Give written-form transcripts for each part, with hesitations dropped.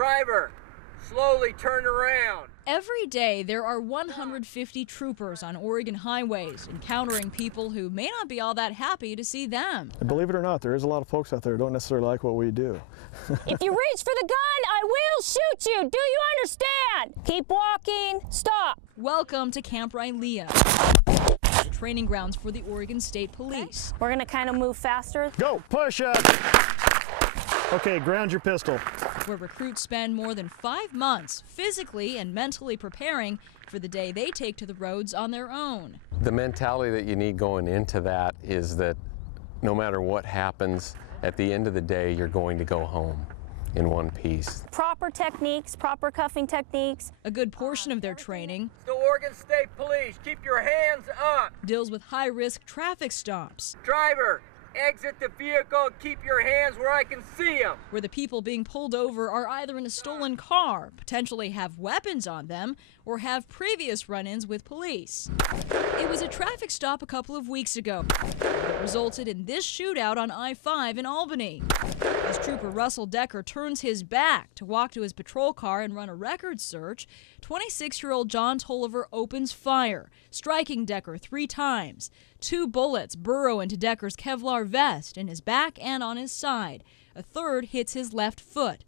Driver, slowly turn around. Every day, there are 150 troopers on Oregon highways encountering people who may not be all that happy to see them. And believe it or not, there is a lot of folks out there who don't necessarily like what we do. If you reach for the gun, I will shoot you. Do you understand? Keep walking. Stop. Welcome to Camp Rilea, the training grounds for the Oregon State Police. We're going to kind of move faster. Go, push up. Okay, ground your pistol. Where recruits spend more than 5 months physically and mentally preparing for the day they take to the roads on their own. The mentality that you need going into that is that no matter what happens, at the end of the day, you're going to go home in one piece. Proper techniques, proper cuffing techniques. A good portion of their training, The Oregon State Police, keep your hands up. deals with high-risk traffic stops, Driver, exit the vehicle, keep your hands where I can see them. where the people being pulled over are either in a stolen car, potentially have weapons on them, or have previous run-ins with police. It was a traffic stop a couple of weeks ago that resulted in this shootout on I-5 in Albany. As Trooper Russell Decker turns his back to walk to his patrol car and run a record search, 26-year-old John Tolliver opens fire, striking Decker 3 times. 2 bullets burrow into Decker's Kevlar vest in his back and on his side. A third hits his left foot.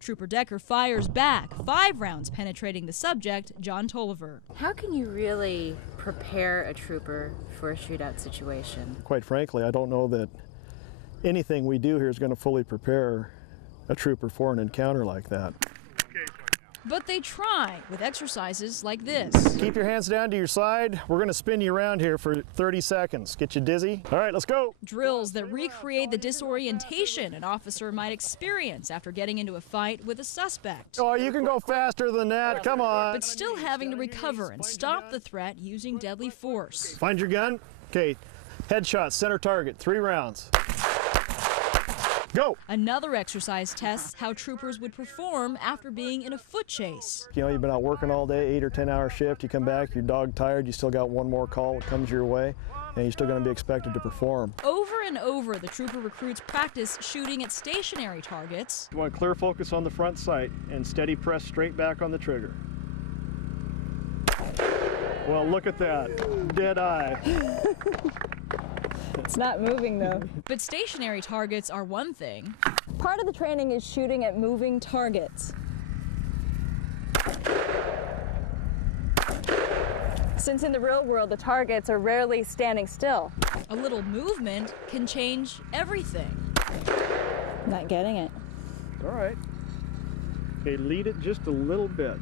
Trooper Decker fires back, 5 rounds penetrating the subject, John Tolliver. How can you really prepare a trooper for a shootout situation? Quite frankly, I don't know that anything we do here is going to fully prepare a trooper for an encounter like that. But they try with exercises like this. Keep your hands down to your side. We're going to spin you around here for 30 seconds. Get you dizzy? All right, let's go. Drills that recreate the disorientation an officer might experience after getting into a fight with a suspect. Oh, you can go faster than that. Come on. But still having to recover and stop the threat using deadly force. Find your gun. Okay, headshot, center target, 3 rounds. Go! Another exercise tests how troopers would perform after being in a foot chase. You know, you've been out working all day, 8 or 10 hour shift, you come back, you're dog tired, you still got one more call that comes your way, and you're still going to be expected to perform. Over and over, the trooper recruits practice shooting at stationary targets. You want clear focus on the front sight and steady press straight back on the trigger. Well, look at that. Dead eye. It's not moving though. But stationary targets are one thing. Part of the training is shooting at moving targets. Since in the real world the targets are rarely standing still. A little movement can change everything. Not getting it. All right. Okay, lead it just a little bit.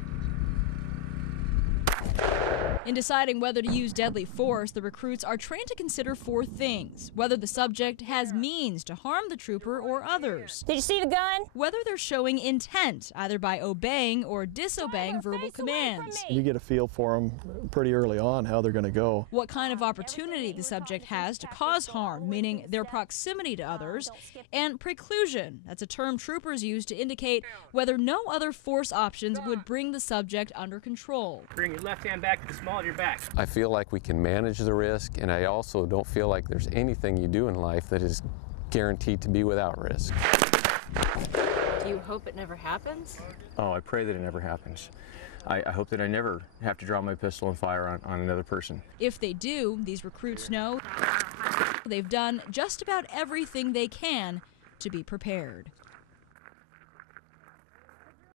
In deciding whether to use deadly force, the recruits are trained to consider 4 things: whether the subject has means to harm the trooper or others, Did you see the gun? whether they're showing intent, either by obeying or disobeying verbal commands, You get a feel for them pretty early on how they're going to go. what kind of opportunity the subject has to cause harm, meaning their proximity to others, and preclusion. That's a term troopers use to indicate whether no other force options would bring the subject under control. Bring your left hand back to the small of your back. I feel like we can manage the risk, and I also don't feel like there's anything you do in life that is guaranteed to be without risk. Do you hope it never happens? Oh, I pray that it never happens. I hope that I never have to draw my pistol and fire on another person. If they do, these recruits know they've done just about everything they can to be prepared.